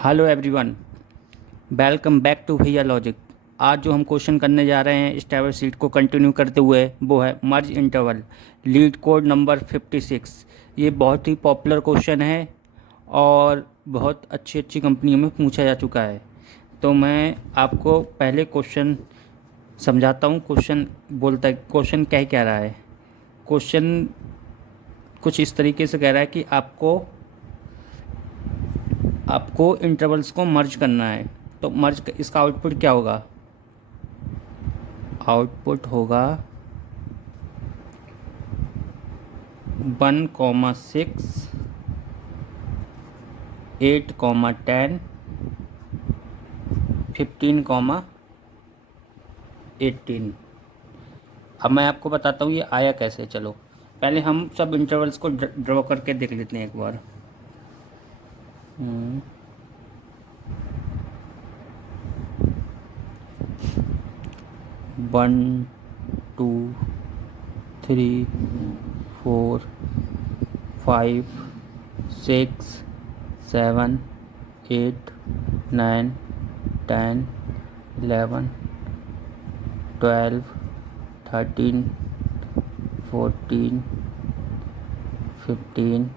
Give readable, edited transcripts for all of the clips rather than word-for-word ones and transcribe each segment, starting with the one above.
Hello everyone, welcome back to Bhaiya Logic. आज जो हम क्वेश्चन करने जा रहे हैं स्टेबल सीट को कंटिन्यू करते हुए वो है मर्ज इंटरवल, लीड कोड नंबर 56। ये बहुत ही पॉपुलर क्वेश्चन है और बहुत अच्छी अच्छी कंपनियों में पूछा जा चुका है। तो मैं आपको पहले क्वेश्चन समझाता हूँ। क्वेश्चन बोलता है, क्वेश्चन कह रहा है। क्वेश्चन कुछ इस तरीके से कह रहा है कि आपको इंटरवल्स को मर्ज करना है। तो मर्ज इसका आउटपुट क्या होगा? आउटपुट होगा 1,6, 8,10, 15,18। अब मैं आपको बताता हूँ ये आया कैसे। चलो पहले हम सब इंटरवल्स को ड्रॉ करके देख लेते हैं एक बार। 1, 2, 3, 4, 5, 6, 7, 8, 9, 10, 11, 12, 13, 14, 15,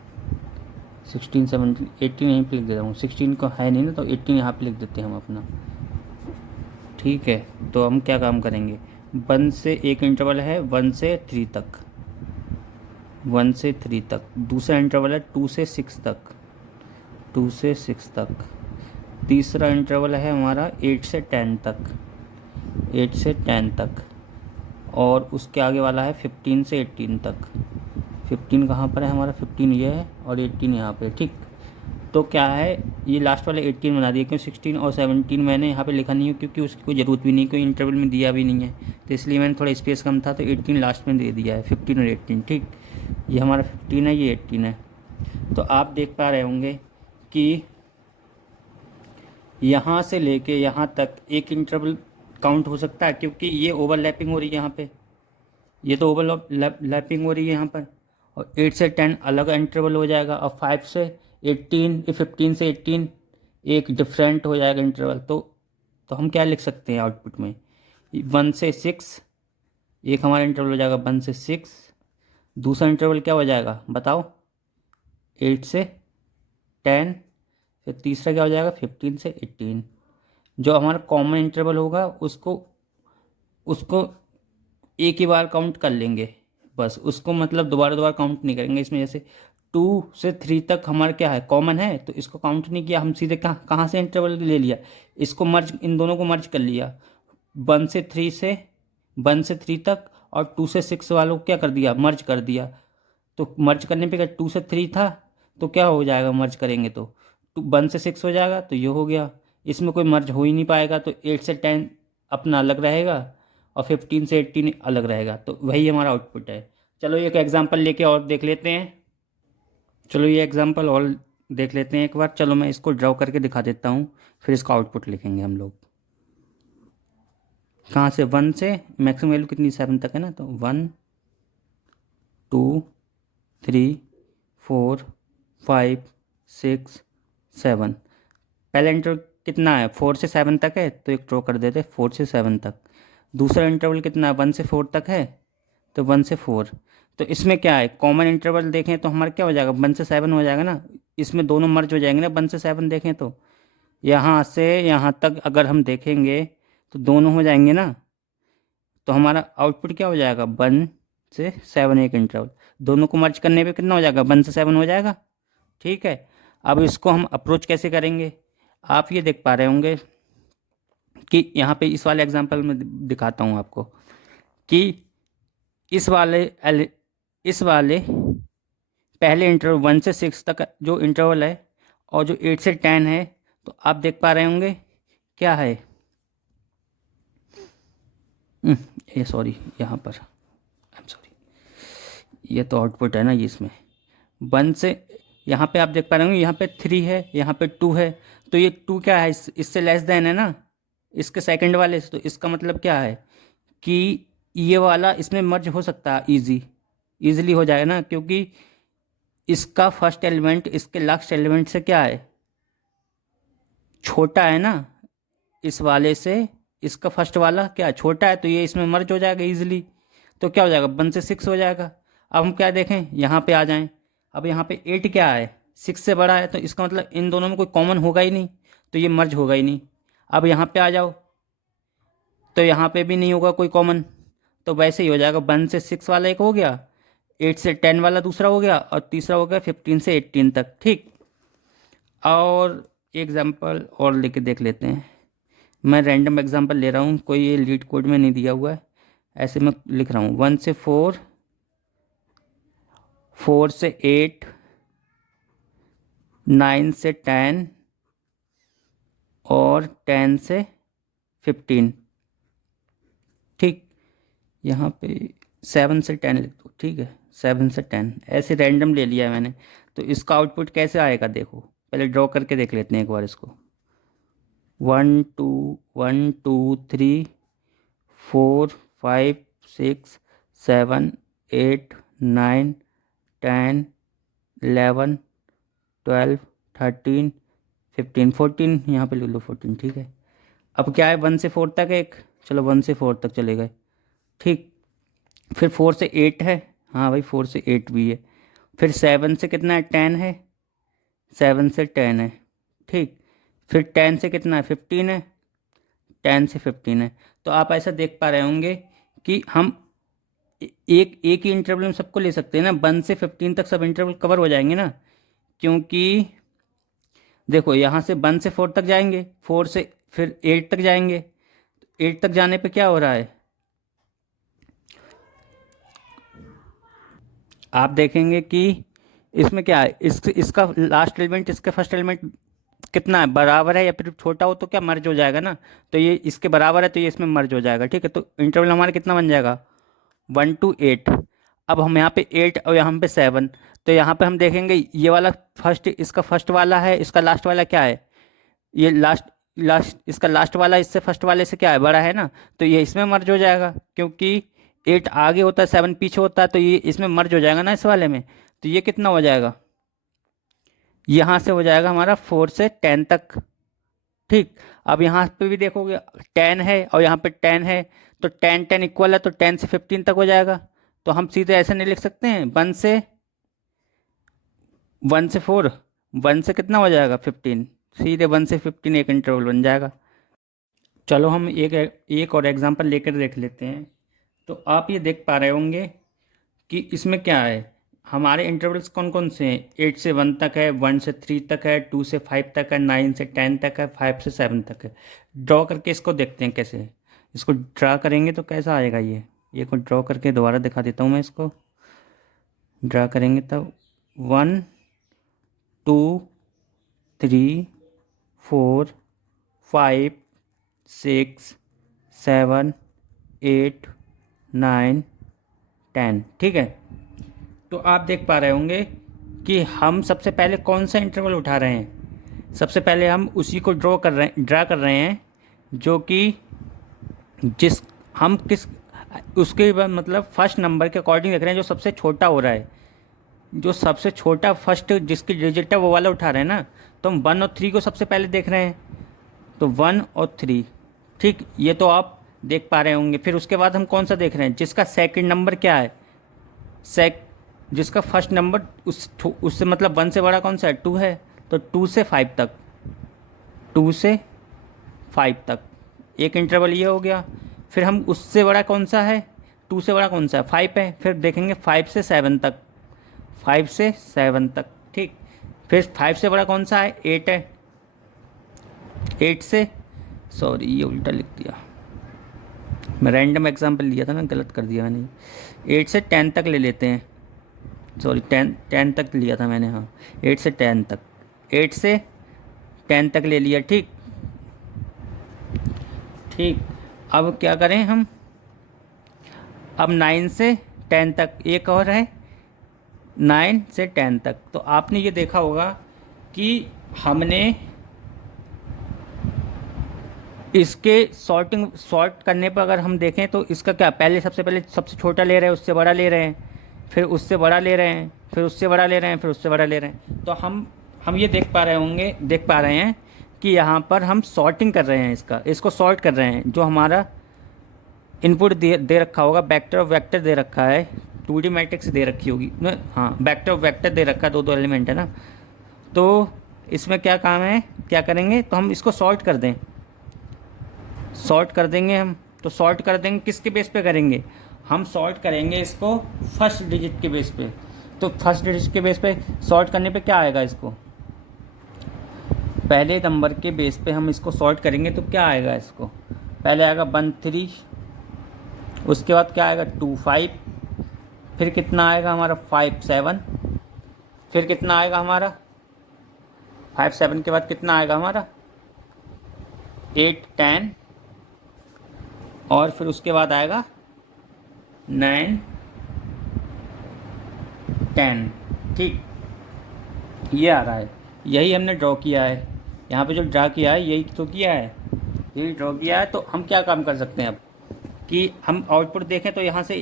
16, 17, 18 यहीं पे लिख देता हूँ। 16 को है नहीं ना, तो 18 यहाँ पे लिख देते हैं हम अपना। ठीक है, तो हम क्या काम करेंगे? 1 से एक इंटरवल है 1 से 3 तक, 1 से 3 तक। दूसरा इंटरवल है 2 से 6 तक, 2 से 6 तक। तीसरा इंटरवल है हमारा 8 से 10 तक, 8 से 10 तक। और उसके आगे वाला है 15 से 18 तक। 15 कहाँ पर है हमारा? 15 ये है और 18 यहाँ पे। ठीक, तो क्या है, ये लास्ट वाले 18 बना दिए। क्यों 16 और 17 मैंने यहाँ पे लिखा नहीं है क्योंकि उसकी कोई ज़रूरत भी नहीं, कोई इंटरवल में दिया भी नहीं है, तो इसलिए मैंने थोड़ा स्पेस कम था तो 18 लास्ट में दे दिया है। 15 और 18। ठीक, ये हमारा 15 है, ये 18 है। तो आप देख पा रहे होंगे कि यहाँ से लेके यहाँ तक एक इंटरवल काउंट हो सकता है, क्योंकि ये ओवरलैपिंग हो रही है यहाँ पे, ये तो ओवरलैपिंग हो रही है यहाँ पर। और 8 से 10 अलग इंटरवल हो जाएगा, और 5 से 18, 15 से 18 एक डिफरेंट हो जाएगा इंटरवल। तो हम क्या लिख सकते हैं आउटपुट में? 1 से 6 एक हमारा इंटरवल हो जाएगा, 1 से 6। दूसरा इंटरवल क्या हो जाएगा बताओ? 8 से 10। फिर तीसरा क्या हो जाएगा? 15 से 18। जो हमारा कॉमन इंटरवल होगा उसको उसको एक ही बार काउंट कर लेंगे बस, उसको मतलब दोबारा दोबारा काउंट नहीं करेंगे इसमें। जैसे 2 से 3 तक हमारा क्या है, कॉमन है, तो इसको काउंट नहीं किया, हम सीधे कहाँ कहाँ से इंटरवल ले लिया, इसको मर्ज, इन दोनों को मर्ज कर लिया। 1 से 3 से 1 से 3 तक और 2 से 6 वालों को क्या कर दिया, मर्ज कर दिया। तो मर्ज करने पे क्या, 2 से 3 था तो क्या हो जाएगा मर्ज करेंगे तो 1 से 6 हो जाएगा, तो ये हो गया। इसमें कोई मर्ज हो ही नहीं पाएगा, तो 8 से 10 अपना अलग रहेगा और 15 से 18 अलग रहेगा। तो वही हमारा आउटपुट है। चलो एक एग्जांपल लेके और देख लेते हैं। चलो ये एग्जांपल और देख लेते हैं एक बार। चलो मैं इसको ड्रॉ करके दिखा देता हूँ, फिर इसका आउटपुट लिखेंगे हम लोग। कहाँ से? 1 से मैक्सिमम वैल्यू कितनी? 7 तक है ना, तो 1, 2, 3, 4, 5, 6, 7। पहला इंटरवल कितना है? 4 से 7 तक है, तो एक ड्रॉ कर देते 4 से 7 तक। दूसरा इंटरवल कितना है? 1 से 4 तक है, तो 1 से 4। तो इसमें क्या है, कॉमन इंटरवल देखें तो हमारा क्या हो जाएगा? 1 से 7 हो जाएगा ना, इसमें दोनों मर्ज हो जाएंगे ना। 1 से 7 देखें तो यहाँ से यहाँ तक अगर हम देखेंगे तो दोनों हो जाएंगे ना। तो हमारा आउटपुट क्या हो जाएगा? 1 से 7 एक इंटरवल, दोनों को मर्ज करने पे कितना हो जाएगा? 1 से 7 हो जाएगा। ठीक है, अब इसको हम अप्रोच कैसे करेंगे? आप ये देख पा रहे होंगे कि यहाँ पे इस वाले एग्जांपल में दिखाता हूँ आपको कि इस वाले इस वाले पहले इंटरवल 1 से 6 तक जो इंटरवल है और जो 8 से 10 है, तो आप देख पा रहे होंगे क्या है। ये सॉरी, यहाँ पर आई एम सॉरी, ये तो आउटपुट है ना ये इसमें। 1 से यहाँ पे आप देख पा रहे होंगे, यहाँ पे 3 है, यहाँ पे 2 है, तो ये 2 क्या है, इससे लेस देन है ना, इसके सेकंड वाले से। तो इसका मतलब क्या है कि ये वाला इसमें मर्ज हो सकता है, इजीली हो जाएगा ना, क्योंकि इसका फर्स्ट एलिमेंट इसके लास्ट एलिमेंट से क्या है, छोटा है ना इस वाले से, इसका फर्स्ट वाला क्या छोटा है, तो ये इसमें मर्ज हो जाएगा इजीली। तो क्या हो जाएगा 1 से 6 हो जाएगा। अब हम क्या देखें, यहाँ पे आ जाएं। अब यहाँ पे 8 क्या है, 6 से बड़ा है, तो इसका मतलब इन दोनों में कोई कॉमन होगा ही नहीं, तो ये मर्ज होगा ही नहीं। अब यहाँ पे आ जाओ, तो यहाँ पे भी नहीं होगा कोई कॉमन, तो वैसे ही हो जाएगा। 1 से 6 वाला एक हो गया, 8 से 10 वाला दूसरा हो गया, और तीसरा हो गया 15 से 18 तक। ठीक, और एग्जाम्पल और लेके देख लेते हैं। मैं रैंडम एग्जांपल ले रहा हूँ, कोई ये लीड कोड में नहीं दिया हुआ है, ऐसे मैं लिख रहा हूँ 1 से 4, 4 से 8, 9 से 10 और 10 से 15। ठीक, यहाँ पे 7 से 10 लिख दो। ठीक है, 7 से 10 ऐसे रैंडम ले लिया है मैंने। तो इसका आउटपुट कैसे आएगा देखो, पहले ड्रॉ करके देख लेते हैं एक बार इसको। 1 2 1 2 3 4 5 6 7 8 9 10 11 12 13 15 14, यहाँ पे ले लो 14। ठीक है, अब क्या है 1 से 4 तक एक, चलो 1 से 4 तक चले गए। ठीक, फिर 4 से 8 है, हाँ भाई 4 से 8 भी है। फिर 7 से कितना है, 10 है, 7 से 10 है। ठीक, फिर 10 से कितना है, 15 है, 10 से 15 है। तो आप ऐसा देख पा रहे होंगे कि हम एक एक ही इंटरवल में सबको ले सकते हैं ना, 1 से 15 तक सब इंटरवल कवर हो जाएंगे ना। क्योंकि देखो यहाँ से 1 से 4 तक जाएंगे, 4 से फिर 8 तक जाएंगे, 8 तक जाने पे क्या हो रहा है, आप देखेंगे कि इसमें क्या है, इसका लास्ट एलिमेंट इसके फर्स्ट एलिमेंट कितना है, बराबर है या फिर छोटा हो तो क्या मर्ज हो जाएगा ना। तो ये इसके बराबर है तो ये इसमें मर्ज हो जाएगा। ठीक है, तो इंटरवल हमारा कितना बन जाएगा, 1 to 8। अब हम यहाँ पे 8 और यहाँ पे 7, तो यहाँ पे हम देखेंगे ये वाला फर्स्ट, इसका फर्स्ट वाला है, इसका लास्ट वाला क्या है, ये लास्ट इसका लास्ट वाला इससे फर्स्ट वाले से क्या है, बड़ा है ना, तो ये इसमें मर्ज हो जाएगा। क्योंकि 8 आगे होता है 7 पीछे होता है, तो ये इसमें मर्ज हो जाएगा ना इस वाले में। तो ये कितना हो जाएगा, यहाँ से हो जाएगा हमारा 4 से 10 तक। ठीक, अब यहाँ पे भी देखोगे 10 है और यहाँ पे 10 है, तो 10 10 इक्वल है, तो 10 से 15 तक हो जाएगा। तो हम सीधे ऐसे नहीं लिख सकते हैं, 1 से 4, 1 से कितना हो जाएगा 15, सीधे 1 से 15 एक इंटरवल बन जाएगा। चलो हम एक और एग्जांपल लेकर देख लेते हैं। तो आप ये देख पा रहे होंगे कि इसमें क्या है, हमारे इंटरवल्स कौन कौन से हैं, 8 से 1 तक है, 1 से 3 तक है, 2 से 5 तक है, 9 से 10 तक है, 5 से 7 तक है। ड्रॉ करके इसको देखते हैं कैसे, इसको ड्रा करेंगे तो कैसा आएगा। ये को ड्रॉ करके दोबारा दिखा देता हूँ मैं, इसको ड्रा करेंगे तब 1 2 3 4 5 6 7 8 9 10। ठीक है, तो आप देख पा रहे होंगे कि हम सबसे पहले कौन सा इंटरवल उठा रहे हैं। सबसे पहले हम उसी को ड्रा कर रहे हैं जो कि जिस हम किस उसके मतलब फर्स्ट नंबर के अकॉर्डिंग देख रहे हैं, जो सबसे छोटा हो रहा है, जो सबसे छोटा फर्स्ट जिसकी डिजिट है वो वाला उठा रहे हैं ना। तो हम 1 और 3 को सबसे पहले देख रहे हैं, तो 1 और 3। ठीक, ये तो आप देख पा रहे होंगे। फिर उसके बाद हम कौन सा देख रहे हैं, जिसका सेकंड नंबर क्या है, जिसका फर्स्ट नंबर उससे मतलब 1 से बड़ा कौन सा है, 2 है, तो 2 से 5 तक, 2 से 5 तक एक इंटरवल ये हो गया। फिर हम उससे बड़ा कौन सा है, 2 से बड़ा कौन सा है, 5 है, फिर देखेंगे 5 से 7 तक, 5 से 7 तक। ठीक, फिर 5 से बड़ा कौन सा है, 8 है, 8 से, सॉरी ये उल्टा लिख दिया, मैं रैंडम एग्जांपल लिया था ना, गलत कर दिया मैंने। 8 से 10 तक ले लेते हैं, सॉरी 10 तक लिया था मैंने, हाँ 8 से 10 तक, 8 से 10 तक ले लिया। ठीक ठीक, अब क्या करें हम, अब 9 से 10 तक एक और है, 9 से 10 तक। तो आपने ये देखा होगा कि हमने इसके सॉर्ट करने पर अगर हम देखें तो इसका क्या, पहले सबसे छोटा ले रहे हैं, उससे बड़ा ले रहे हैं, फिर उससे बड़ा ले रहे हैं, फिर उससे बड़ा ले रहे हैं, फिर उससे बड़ा ले रहे हैं। तो हम ये देख पा रहे हैं कि यहाँ पर हम सॉर्टिंग कर रहे हैं, इसको सॉर्ट कर रहे हैं। जो हमारा इनपुट दे रखा होगा, वेक्टर ऑफ वेक्टर दे रखा है, 2D मैट्रिक्स दे रखी होगी ना, हाँ वेक्टर ऑफ वेक्टर दे रखा है, दो एलिमेंट है ना। तो इसमें क्या काम है, क्या करेंगे, तो हम इसको सॉर्ट कर दें, सॉर्ट कर देंगे हम। तो सॉर्ट कर देंगे किसके बेस पे करेंगे, हम सॉर्ट करेंगे इसको फर्स्ट डिजिट के बेस पे। तो फर्स्ट डिजिट के बेस पे सॉर्ट करने पे क्या आएगा, इसको पहले नंबर के बेस पे हम इसको सॉर्ट करेंगे तो क्या आएगा, इसको पहले आएगा 1 3, उसके बाद क्या आएगा 2 5, फिर कितना आएगा हमारा 5 7, फिर कितना आएगा हमारा 5 7 के बाद कितना आएगा हमारा 8 10, और फिर उसके बाद आएगा 9 10। ठीक, ये आ रहा है, यही हमने ड्रॉ किया है। यहाँ पे जो ड्रा किया है यही तो किया है, यही ड्रॉ किया है। तो हम क्या काम कर सकते हैं अब कि हम आउटपुट देखें तो यहाँ से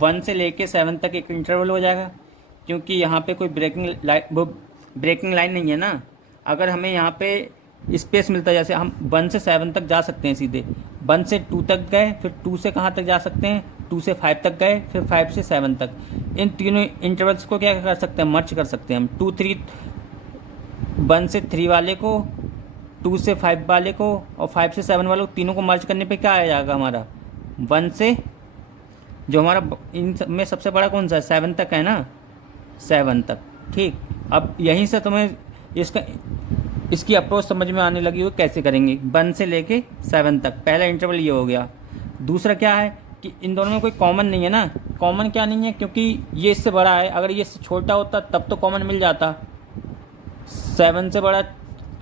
1 से लेके 7 तक एक इंटरवल हो जाएगा, क्योंकि यहाँ पे कोई ब्रेकिंग लाइन नहीं है ना। अगर हमें यहाँ पे स्पेस मिलता है, जैसे हम 1 से 7 तक जा सकते हैं सीधे, 1 से 2 तक गए, फिर 2 से कहाँ तक जा सकते हैं, 2 से 5 तक गए, फिर 5 से 7 तक। इन तीनों इंटरवल्स को क्या कर सकते हैं, मर्ज कर सकते हैं हम। 2 3, 1 से 3 वाले को, 2 से 5 वाले को और 5 से 7 वाले को, तीनों को मर्ज करने पे क्या आ जाएगा हमारा 1 से, जो हमारा इन सब में सबसे बड़ा कौन सा है, 7 तक है ना, 7 तक। ठीक, अब यहीं से तुम्हें इसकी अप्रोच समझ में आने लगी हो कैसे करेंगे। 1 से लेके 7 तक पहला इंटरवल ये हो गया। दूसरा क्या है कि इन दोनों में कोई कॉमन नहीं है ना। कॉमन क्या नहीं है, क्योंकि ये इससे बड़ा है, अगर ये इससे छोटा होता तब तो कॉमन मिल जाता। 7 से बड़ा,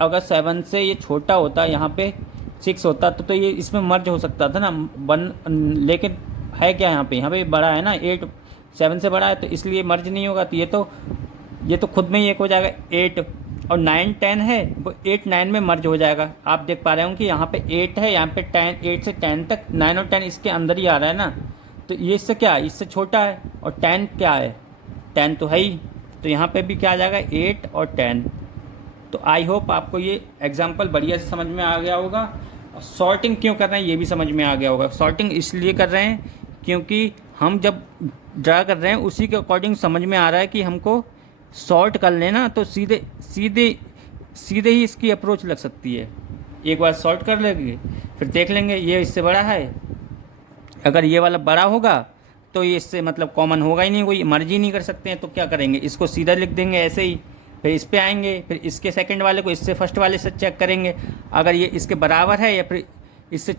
अगर 7 से ये छोटा होता, यहाँ पे 6 होता तो ये इसमें मर्ज हो सकता था ना 1, लेकिन है क्या यहाँ पे बड़ा है ना, 8 7 से बड़ा है, तो इसलिए मर्ज नहीं होगा। तो ये तो खुद में ही एक हो जाएगा 8, और 9 10 है, वो 8 9 में मर्ज हो जाएगा। आप देख पा रहे हो कि यहाँ पे 8 है, यहाँ पे 10, 8 से 10 तक, 9 और 10 इसके अंदर ही आ रहा है ना। तो ये इससे क्या है, इससे छोटा है, और 10 क्या है, 10 तो है ही। तो यहाँ पे भी क्या आ जाएगा 8 और 10। तो आई होप आपको ये एग्जाम्पल बढ़िया से समझ में आ गया होगा। सॉर्टिंग क्यों कर रहे हैं ये भी समझ में आ गया होगा। सॉर्टिंग इसलिए कर रहे हैं क्योंकि हम जब ड्रा कर रहे हैं उसी के अकॉर्डिंग समझ में आ रहा है कि हमको सॉर्ट कर लेना, तो सीधे सीधे सीधे ही इसकी अप्रोच लग सकती है। एक बार सॉर्ट कर लेंगे, फिर देख लेंगे ये इससे बड़ा है, अगर ये वाला बड़ा होगा तो ये इससे मतलब कॉमन होगा ही नहीं, कोई मर्ज ही नहीं कर सकते हैं। तो क्या करेंगे, इसको सीधा लिख देंगे ऐसे ही, फिर इस पे आएंगे, फिर इसके सेकंड वाले को इससे फर्स्ट वाले से चेक करेंगे, अगर ये इसके बराबर है या फिर इससे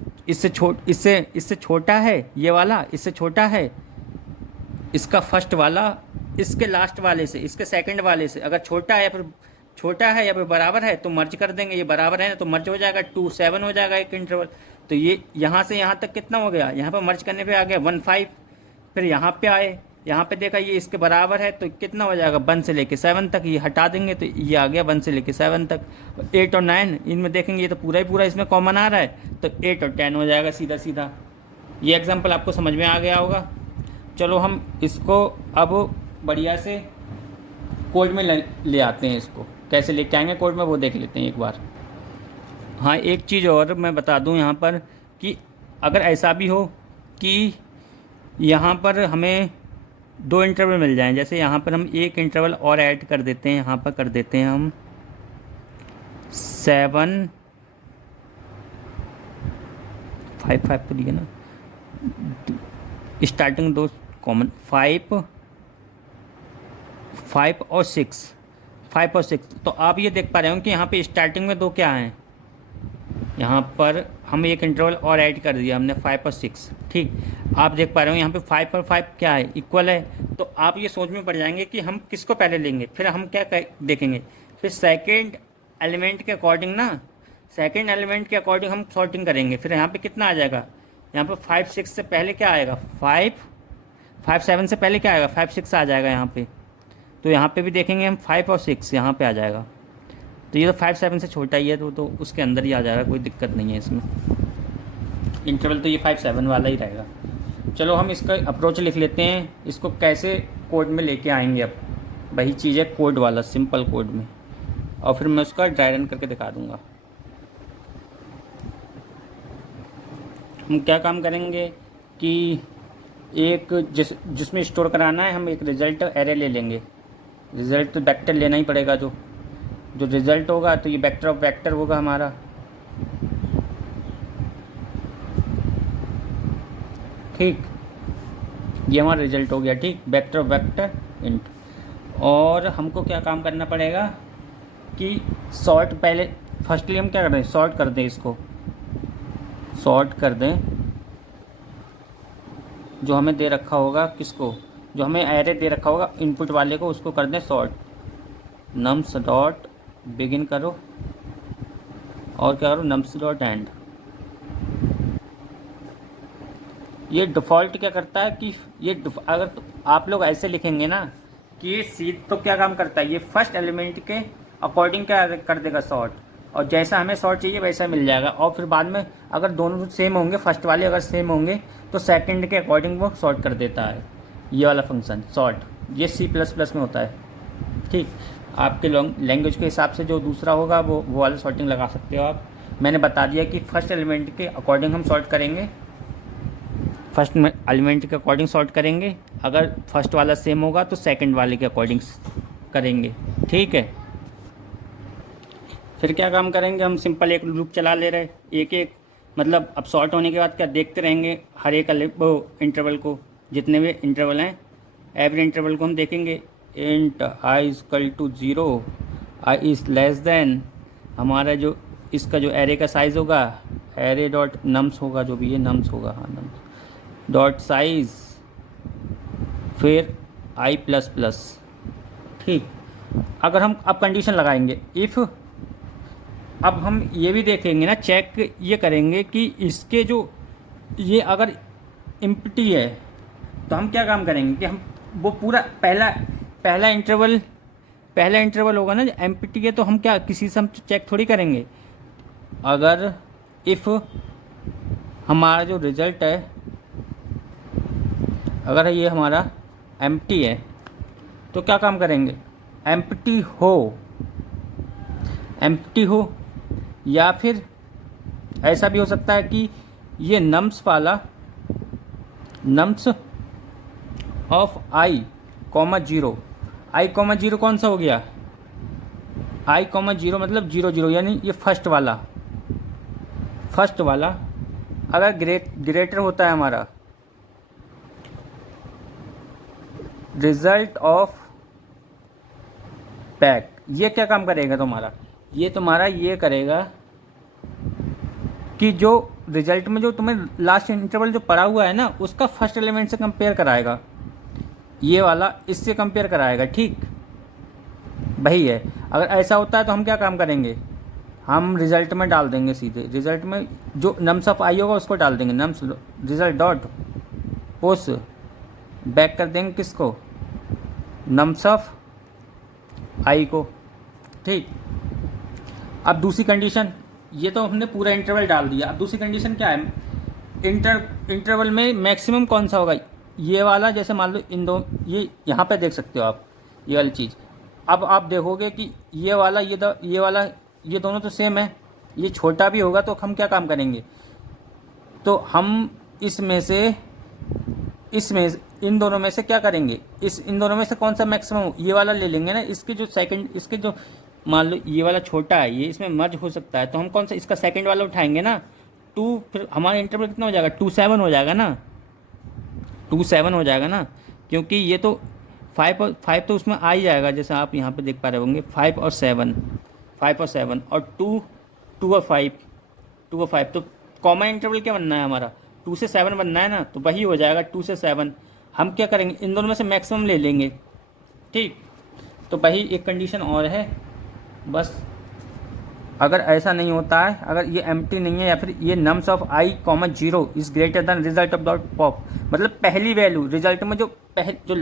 छोटा है, ये वाला इससे छोटा है, इसका फर्स्ट वाला इसके लास्ट वाले से, इसके सेकंड वाले से अगर छोटा है या फिर बराबर है तो मर्ज कर देंगे। ये बराबर है ना तो मर्ज हो जाएगा, 2 7 हो जाएगा एक इंटरवल। तो ये यहाँ से यहाँ तक कितना हो गया, यहाँ पर मर्ज करने पे आ गया 1 5। फिर यहाँ पे आए, यहाँ पे देखा ये इसके बराबर है तो कितना हो जाएगा 1 से लेके 7 तक, ये हटा देंगे तो ये आ गया 1 से लेके 7 तक। 8 और 9 इनमें देखेंगे ये तो पूरा ही पूरा इसमें कॉमन आ रहा है, तो 8 और 10 हो जाएगा सीधा सीधा। ये एग्जाम्पल आपको समझ में आ गया होगा। चलो हम इसको अब बढ़िया से कोड में ले आते हैं, इसको कैसे लेके आएंगे कोड में वो देख लेते हैं एक बार। हाँ, एक चीज़ और मैं बता दूं यहाँ पर कि अगर ऐसा भी हो कि यहाँ पर हमें 2 इंटरवल मिल जाएं, जैसे यहाँ पर हम एक इंटरवल और ऐड कर देते हैं, यहाँ पर कर देते हैं हम 7 5 5 तो दिया ना, स्टार्टिंग 2 कॉमन 5 और 6। तो आप ये देख पा रहे हो कि यहाँ पे स्टार्टिंग में 2 क्या हैं, यहाँ पर हम एक इंटरवल और ऐड कर दिया हमने 5 और 6। ठीक, आप देख पा रहे हो यहाँ पे 5 और 5 क्या है, इक्वल है। तो आप ये सोच में पड़ जाएंगे कि हम किसको पहले लेंगे, फिर हम क्या देखेंगे, फिर सेकेंड एलिमेंट के अकॉर्डिंग ना, सेकेंड एलिमेंट के अकॉर्डिंग हम सॉर्टिंग करेंगे। फिर यहाँ पे कितना आ जाएगा, यहाँ पे 5 6 से पहले क्या आएगा, 5 7 से पहले क्या आएगा, 5 6 आ जाएगा यहाँ पे। तो यहाँ पे भी देखेंगे हम 5 और 6 यहाँ पे आ जाएगा। तो ये तो 5 7 से छोटा ही है, तो उसके अंदर ही आ जाएगा, कोई दिक्कत नहीं है इसमें। इंटरवल तो ये 5 7 वाला ही रहेगा। चलो हम इसका अप्रोच लिख लेते हैं, इसको कैसे कोड में लेके आएंगे। अब वही चीज़ है कोड वाला, सिंपल कोड में, और फिर मैं उसका ड्राई रन करके दिखा दूँगा। हम क्या काम करेंगे कि एक जिसमें स्टोर कराना है, हम एक रिज़ल्ट एरे ले लेंगे। रिज़ल्ट तो वेक्टर लेना ही पड़ेगा, जो रिज़ल्ट होगा तो ये वेक्टर ऑफ वेक्टर होगा हमारा। ठीक, ये हमारा रिज़ल्ट हो गया। ठीक, वेक्टर ऑफ वेक्टर इंट। और हमको क्या काम करना पड़ेगा कि सॉर्ट, पहले फर्स्टली हम क्या कर दें, सॉर्ट कर दें, इसको सॉर्ट कर दें जो हमें दे रखा होगा, किसको, जो हमें एरे दे रखा होगा इनपुट वाले को, उसको कर दें सॉर्ट। नम्स डॉट बिगिन करो और क्या करो, नम्स डॉट एंड। ये डिफ़ॉल्ट क्या करता है कि ये अगर तो आप लोग ऐसे लिखेंगे ना कि ये सीध, तो क्या काम करता है, ये फर्स्ट एलिमेंट के अकॉर्डिंग क्या कर देगा सॉर्ट, और जैसा हमें सॉर्ट चाहिए वैसा मिल जाएगा। और फिर बाद में अगर दोनों सेम होंगे, फर्स्ट वाले अगर सेम होंगे तो सेकंड के अकॉर्डिंग वो सॉर्ट कर देता है। ये वाला फंक्शन सॉर्ट, ये C++ में होता है। ठीक, आपके लैंग्वेज के हिसाब से जो दूसरा होगा वो वाला सॉर्टिंग लगा सकते हो आप। मैंने बता दिया कि फर्स्ट एलिमेंट के अकॉर्डिंग हम सॉर्ट करेंगे, फर्स्ट एलिमेंट के अकॉर्डिंग सॉर्ट करेंगे। अगर फर्स्ट वाला सेम होगा तो सेकंड वाले के अकॉर्डिंग करेंगे। ठीक है, फिर क्या काम करेंगे, हम सिंपल एक लूप चला ले रहे, एक एक मतलब अब सॉर्ट होने के बाद क्या देखते रहेंगे हर एक वो इंटरवल को, जितने भी इंटरवल हैं एवरी इंटरवल को हम देखेंगे। Int i equal to 0, i is less than हमारा जो इसका जो एरे का साइज़ होगा, एरे डॉट नम्स होगा, जो भी ये नम्स होगा, हाँ नम्स डॉट साइज़, फिर i++। ठीक, अगर हम अब कंडीशन लगाएंगे इफ़, अब हम ये भी देखेंगे ना, चेक ये करेंगे कि इसके जो ये अगर एम्प्टी है तो हम क्या काम करेंगे कि हम वो पूरा पहला इंटरवल होगा ना जो एम्प्टी है, तो हम क्या किसी से हम चेक थोड़ी करेंगे। अगर इफ़ हमारा जो रिज़ल्ट है अगर ये हमारा एम्प्टी है तो क्या काम करेंगे, एम्प्टी हो, या फिर ऐसा भी हो सकता है कि ये नम्स वाला, नम्स ऑफ i, 0 कौन सा हो गया, i, 0 मतलब 0 0, यानी ये फर्स्ट वाला अगर ग्रेटर होता है हमारा रिजल्ट ऑफ बैक, ये क्या काम करेगा तुम्हारा, ये तुम्हारा ये करेगा कि जो रिजल्ट में जो तुम्हें लास्ट इंटरवल जो पड़ा हुआ है ना उसका फर्स्ट एलिमेंट से कंपेयर कराएगा, ये वाला इससे कंपेयर कराएगा। ठीक, वही है। अगर ऐसा होता है तो हम क्या काम करेंगे, हम रिज़ल्ट में डाल देंगे सीधे, रिज़ल्ट में जो नम्स ऑफ आई होगा उसको डाल देंगे, nums result dot post back कर देंगे किसको, नम्स ऑफ आई को। ठीक, अब दूसरी कंडीशन, ये तो हमने पूरा इंटरवल डाल दिया। अब दूसरी कंडीशन क्या है, इंटरवल में मैक्सिमम कौन सा होगा, ये वाला, जैसे मान लो इन दो, ये यहाँ पे देख सकते हो आप ये वाली चीज़। अब आप देखोगे कि ये वाला ये दोनों तो सेम है, ये छोटा भी होगा, तो हम क्या काम करेंगे, तो हम इसमें इन दोनों में से क्या करेंगे, इन दोनों में से कौन सा मैक्सिमम, ये वाला ले लेंगे ना, इसके जो मान लो ये वाला छोटा है, ये इसमें मर्ज हो सकता है, तो हम कौन सा इसका सेकंड वाला उठाएंगे ना, 2, फिर हमारा इंटरवल कितना हो जाएगा, 2 7 हो जाएगा ना, 2 7 हो जाएगा ना, क्योंकि ये तो 5 तो उसमें आ ही जाएगा, जैसे आप यहाँ पे देख पा रहे होंगे 5 और 7 और 2 और 5 तो कॉमन इंटरवल क्या बनना है हमारा, 2 से 7 बनना है ना, तो वही हो जाएगा 2 से 7। हम क्या करेंगे, इन दोनों में से मैक्सिमम ले लेंगे। ठीक, तो वही एक कंडीशन और है बस। अगर ऐसा नहीं होता है, अगर ये एम्प्टी नहीं है, या फिर ये nums of i, 0 is greater than result of dot pop, मतलब पहली वैल्यू रिजल्ट में जो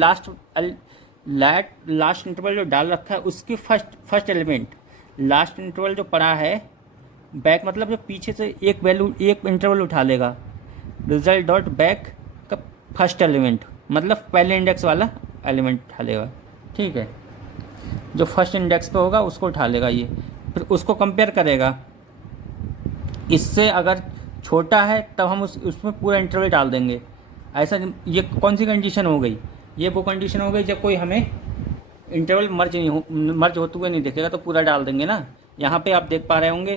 लास्ट इंटरवल जो डाल रखा है उसकी फर्स्ट एलिमेंट, लास्ट इंटरवल जो पड़ा है बैक, मतलब जो पीछे से एक इंटरवल उठा लेगा, रिजल्ट डॉट बैक का फर्स्ट एलिमेंट, मतलब पहले इंडेक्स वाला एलिमेंट उठा लेगा। ठीक है, जो फर्स्ट इंडेक्स पे होगा उसको उठा लेगा ये, फिर उसको कंपेयर करेगा इससे। अगर छोटा है तब हम उसमें पूरा इंटरवल डाल देंगे। ऐसा ये कौन सी कंडीशन हो गई? ये वो कंडीशन हो गई जब कोई हमें इंटरवल मर्ज होते हुए नहीं दिखेगा तो पूरा डाल देंगे ना। यहाँ पे आप देख पा रहे होंगे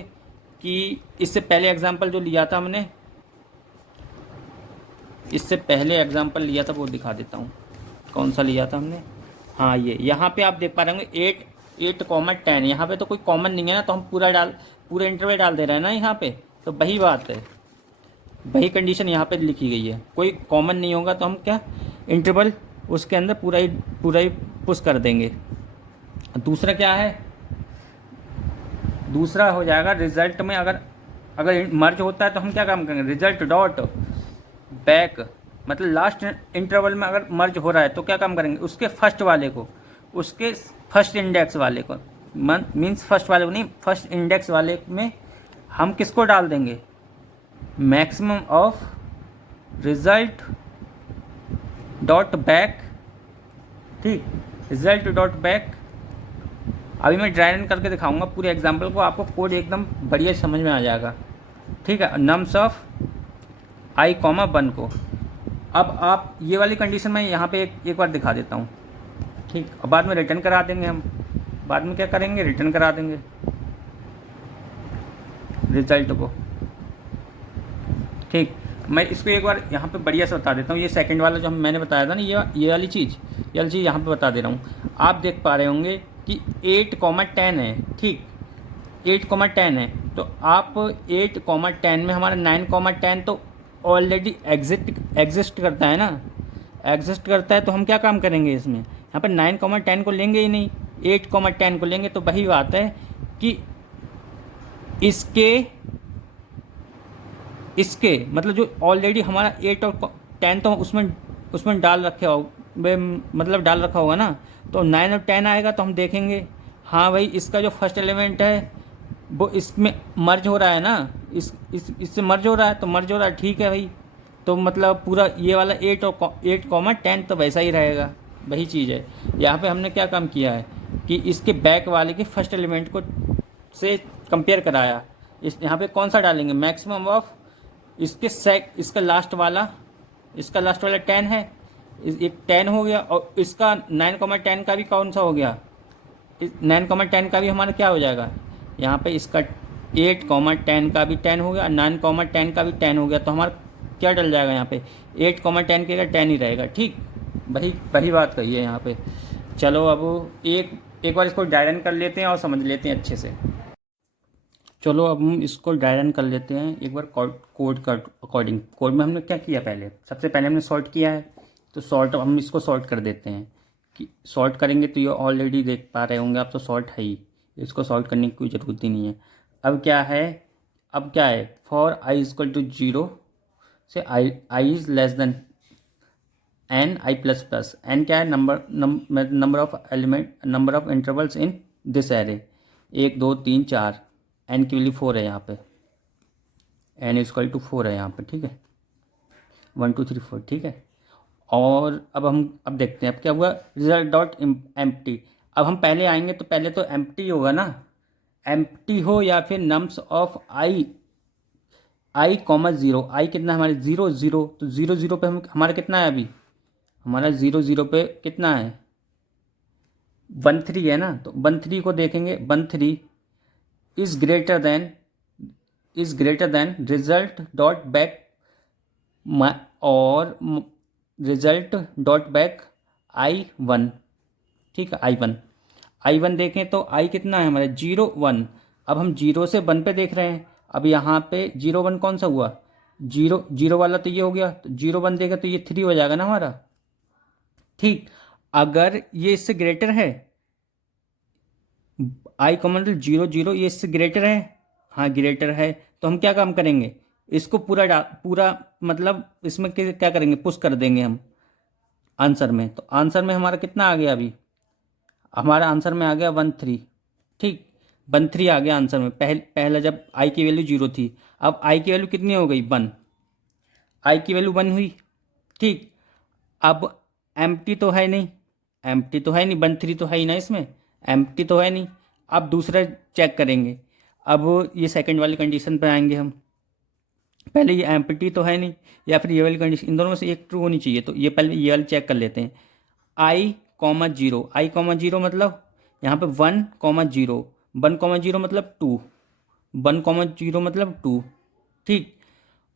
कि इससे पहले एग्जांपल जो लिया था हमने, इससे पहले एग्जांपल लिया था वो दिखा देता हूँ कौन सा लिया था हमने। हाँ, ये यहाँ पे आप देख पा रहे होंगे 8,10। यहाँ पे तो कोई कॉमन नहीं है ना, तो हम पूरा इंटरवल डाल दे रहे हैं ना यहाँ पे। तो वही बात है, वही कंडीशन यहाँ पे लिखी गई है। कोई कॉमन नहीं होगा तो हम क्या इंटरवल उसके अंदर पूरा ही पुश कर देंगे। दूसरा क्या है? दूसरा हो जाएगा रिजल्ट में अगर मर्ज होता है तो हम क्या काम करेंगे? रिजल्ट डॉट बैक, मतलब लास्ट इंटरवल में अगर मर्ज हो रहा है तो क्या काम करेंगे? उसके फर्स्ट वाले को, उसके फर्स्ट इंडेक्स वाले को, मीन्स फर्स्ट वाले को नहीं, फर्स्ट इंडेक्स वाले में हम किसको डाल देंगे? Maximum of result dot back. ठीक, रिजल्ट डॉट बैक। अभी मैं ड्राई रन करके दिखाऊंगा पूरे एग्जाम्पल को, आपको कोड एकदम बढ़िया समझ में आ जाएगा। ठीक है, नम्स ऑफ i, 1 को। अब आप ये वाली कंडीशन में यहाँ पे एक बार दिखा देता हूँ। ठीक, अब बाद में रिटर्न करा देंगे हम। बाद में क्या करेंगे? रिटर्न करा देंगे रिजल्ट को। ठीक, मैं इसको एक बार यहाँ पे बढ़िया से बता देता हूँ। ये सेकंड वाला जो मैंने बताया था ना, ये वाली चीज़ यहाँ पे बता दे रहा हूँ। आप देख पा रहे होंगे कि 8,10 है। ठीक, 8,10 है, तो आप 8,10 में हमारा 9,10 तो ऑलरेडी एग्जिस्ट करता है ना, एग्जिस्ट करता है। तो हम क्या काम करेंगे इसमें? यहाँ पर 9,10 को लेंगे ही नहीं, 8,10 को लेंगे। तो वही बात है कि इसके मतलब जो ऑलरेडी हमारा 8 और 10 तो उसमें डाल रखा होगा ना, तो 9 और 10 आएगा तो हम देखेंगे हाँ भाई इसका जो फर्स्ट एलिमेंट है वो इसमें मर्ज हो रहा है ना, इससे मर्ज हो रहा है, तो मर्ज हो रहा है। ठीक है भाई, तो मतलब पूरा ये वाला 8,10 तो वैसा ही रहेगा, वही चीज़ है। यहाँ पे हमने क्या काम किया है कि इसके बैक वाले के फर्स्ट एलिमेंट को से कंपेयर कराया। यहाँ पे कौन सा डालेंगे? मैक्सिमम ऑफ इसका लास्ट वाला 10 है, एक 10 हो गया, और इसका 9,10 का भी कौन सा हो गया? 9,10 का भी हमारा क्या हो जाएगा? यहाँ पे इसका 8,10 का भी 10 हो गया, 9,10 का भी 10 हो गया। तो हमारा क्या डल जाएगा यहाँ पे? 8,10 के 10 ही रहेगा। ठीक, वही बात कही है यहाँ पे। चलो अब एक बार इसको ड्राई रन कर लेते हैं और समझ लेते हैं अच्छे से। चलो अब हम इसको ड्राई रन कर लेते हैं एक बार कोड का अकॉर्डिंग। कोड में हमने क्या किया? सबसे पहले हमने सॉर्ट किया है, तो हम इसको सॉर्ट कर देते हैं। कि सॉर्ट करेंगे तो ये ऑलरेडी देख पा रहे होंगे आप, तो सॉर्ट है ही, इसको सॉर्ट करने की कोई ज़रूरत ही नहीं है। अब क्या है? फॉर i इक्वल टू 0 से i is less then n i plus plus. n क्या है? Number of intervals in this array. 1 2 3 4, n की वैल्यू 4 है यहाँ पे, n इक्वल टू 4 है यहाँ पे। ठीक है, 1 2 3 4। ठीक है, और अब देखते हैं अब क्या हुआ। Result dot empty. अब हम पहले आएंगे तो पहले तो एम्प्टी होगा ना, एम्प्टी हो या फिर नम्स ऑफ i 0। i कितना है हमारे? 0 0। तो 0 0 पे हमारा कितना है अभी? हमारा 0 0 पे कितना है? 1 3 है ना, तो 1 3 को देखेंगे। 1 3 is greater than result dot back और रिजल्ट डॉट बैक i1। ठीक है, i1 देखें तो i कितना है हमारे? 0 1। अब हम 0 से 1 पे देख रहे हैं। अब यहाँ पे 0 1 कौन सा हुआ? 0 वाला तो ये हो गया, तो 0 1 देगा तो ये 3 हो जाएगा ना हमारा। ठीक, अगर ये इससे ग्रेटर है, i कॉमन 0 0, ये इससे ग्रेटर है, हाँ ग्रेटर है, तो हम क्या काम करेंगे? इसको पूरा मतलब इसमें क्या करेंगे? पुश कर देंगे हम आंसर में। तो आंसर में हमारा कितना आ गया अभी? हमारा आंसर में आ गया 1 3। ठीक, 1 3 आ गया आंसर में। पहला जब i की वैल्यू 0 थी, अब i की वैल्यू कितनी हो गई? 1। i की वैल्यू 1 हुई। ठीक, अब एम्प्टी तो है नहीं, 1 3 तो है ही ना इसमें, एम्प्टी तो है नहीं। अब दूसरा चेक करेंगे। अब ये सेकंड वाली कंडीशन पे आएंगे हम। पहले ये एम्प्टी तो है नहीं, या फिर ये वाली कंडीशन, इन दोनों में से एक ट्रू होनी चाहिए। तो ये पहले ये वाली चेक कर लेते हैं। आई कॉमा जीरो, आई कॉमा जीरो मतलब यहाँ पे 1,0, 1,0 मतलब 2, 1,0 मतलब 2, ठीक।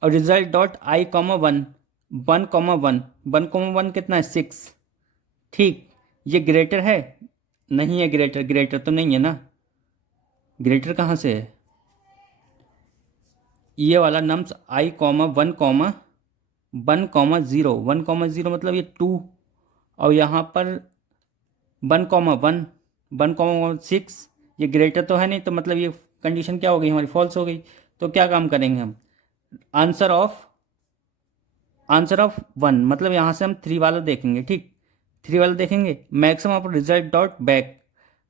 और रिजल्ट डॉट आई कॉमा 1, 1,1, 1,1 कितना है 6, ठीक। ये ग्रेटर है, नहीं है ग्रेटर, ग्रेटर तो नहीं है ना, ग्रेटर कहाँ से है। ये वाला नम्स आई कॉमा 1,0, 1,0 मतलब ये 2, और यहाँ पर 1,1, 1,6, ये ग्रेटर तो है नहीं, तो मतलब ये कंडीशन क्या हो गई हमारी, फॉल्स हो गई। तो क्या काम करेंगे हम, आंसर ऑफ 1 मतलब यहाँ से हम 3 वाला देखेंगे, ठीक। 3 वाला देखेंगे, maximum of result dot back,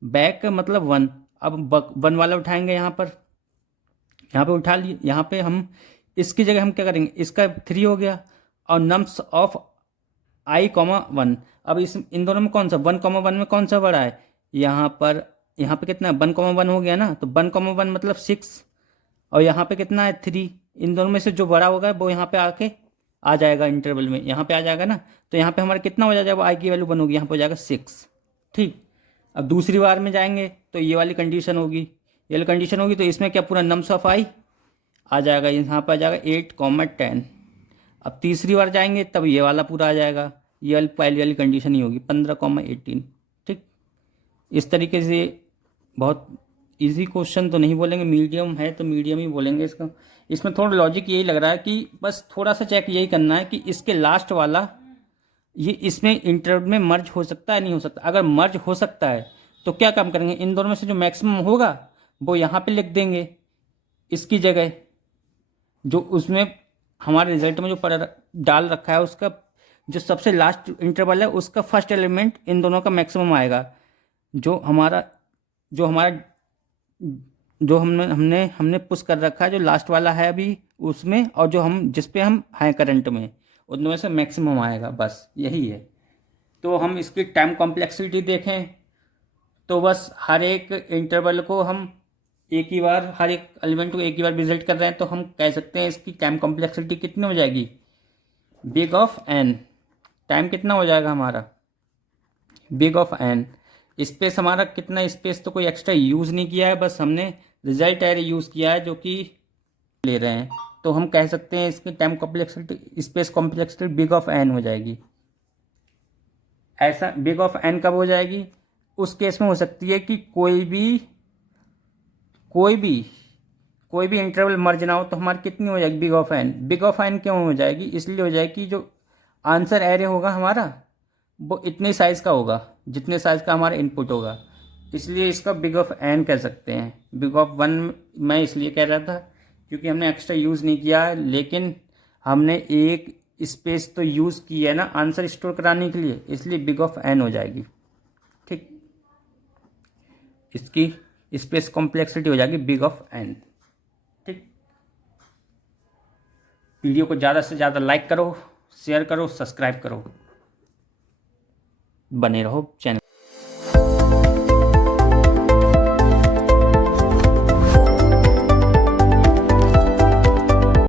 back मतलब 1। अब 1 वाला उठाएंगे यहाँ पे उठा लिए, यहाँ पे हम इसकी जगह हम क्या करेंगे, इसका 3 हो गया, और नम्स ऑफ आई कॉमा 1। अब इस इन दोनों में कौन सा 1,1 में कौन सा बड़ा है, यहाँ पे कितना है 1,1 हो गया ना, तो 1,1 मतलब 6, और यहाँ पे कितना है 3। इन दोनों में से जो बड़ा होगा वो यहाँ पे आके आ जाएगा इंटरवल में, यहाँ पे आ जाएगा ना। तो यहाँ पे हमारा कितना हो जाएगा, वो आई की वैल्यू 1 होगी, यहाँ पे हो जाएगा 6, ठीक। अब दूसरी बार में जाएंगे तो ये वाली कंडीशन होगी, ये वाली कंडीशन होगी, तो इसमें क्या पूरा नम्स ऑफ आई आ जाएगा, यहाँ पर आ जाएगा 8,10। अब तीसरी बार जाएंगे तब ये वाला पूरा आ जाएगा, ये वाली पहली वाली कंडीशन ही होगी 15,18, ठीक। इस तरीके से बहुत इजी क्वेश्चन तो नहीं बोलेंगे, मीडियम है तो मीडियम ही बोलेंगे इसका। इसमें थोड़ा लॉजिक यही लग रहा है कि बस थोड़ा सा चेक यही करना है कि इसके लास्ट वाला ये इसमें इंटरवल में मर्ज हो सकता है नहीं हो सकता। अगर मर्ज हो सकता है तो क्या काम करेंगे, इन दोनों में से जो मैक्सिमम होगा वो यहाँ पे लिख देंगे इसकी जगह, जो उसमें हमारे रिजल्ट में जो डाल रखा है उसका जो सबसे लास्ट इंटरवल है उसका फर्स्ट एलिमेंट इन दोनों का मैक्सिमम आएगा, जो हमारा जो हमारा जो हमने हमने हमने पुश कर रखा है जो लास्ट वाला है अभी उसमें, और जो हम जिस पे हम हैं करंट में, उनमें से मैक्सिमम आएगा, बस यही है। तो हम इसकी टाइम कॉम्प्लेक्सिटी देखें तो बस हर एक इंटरवल को हम एक ही बार, हर एक एलिमेंट को एक ही बार विजिट कर रहे हैं, तो हम कह सकते हैं इसकी टाइम कॉम्प्लेक्सिटी कितनी हो जाएगी, बिग ऑफ एन। टाइम कितना हो जाएगा हमारा, बिग ऑफ एन। स्पेस हमारा कितना, स्पेस तो कोई एक्स्ट्रा यूज़ नहीं किया है, बस हमने रिजल्ट एरे यूज़ किया है जो कि ले रहे हैं। तो हम कह सकते हैं इसकी time complexity, space complexity big of n हो जाएगी। ऐसा बिग ऑफ एन कब हो जाएगी, उस केस में हो सकती है कि कोई भी कोई भी इंटरवल मर्ज ना हो, तो हमारी कितनी हो जाएगी big of n. Big of n क्यों हो जाएगी, इसलिए हो जाएगी जो आंसर एरे होगा हमारा वो इतने साइज़ का होगा जितने साइज़ का हमारा इनपुट होगा, इसलिए इसका बिग ऑफ एन कह सकते हैं। बिग ऑफ 1 मैं इसलिए कह रहा था क्योंकि हमने एक्स्ट्रा यूज़ नहीं किया है, लेकिन हमने एक स्पेस तो यूज़ की है ना आंसर स्टोर कराने के लिए, इसलिए बिग ऑफ एन हो जाएगी, ठीक। इसकी स्पेस कॉम्प्लेक्सिटी हो जाएगी बिग ऑफ एन, ठीक। वीडियो को ज़्यादा से ज़्यादा लाइक करो, शेयर करो, सब्सक्राइब करो, बने रहो चैनल।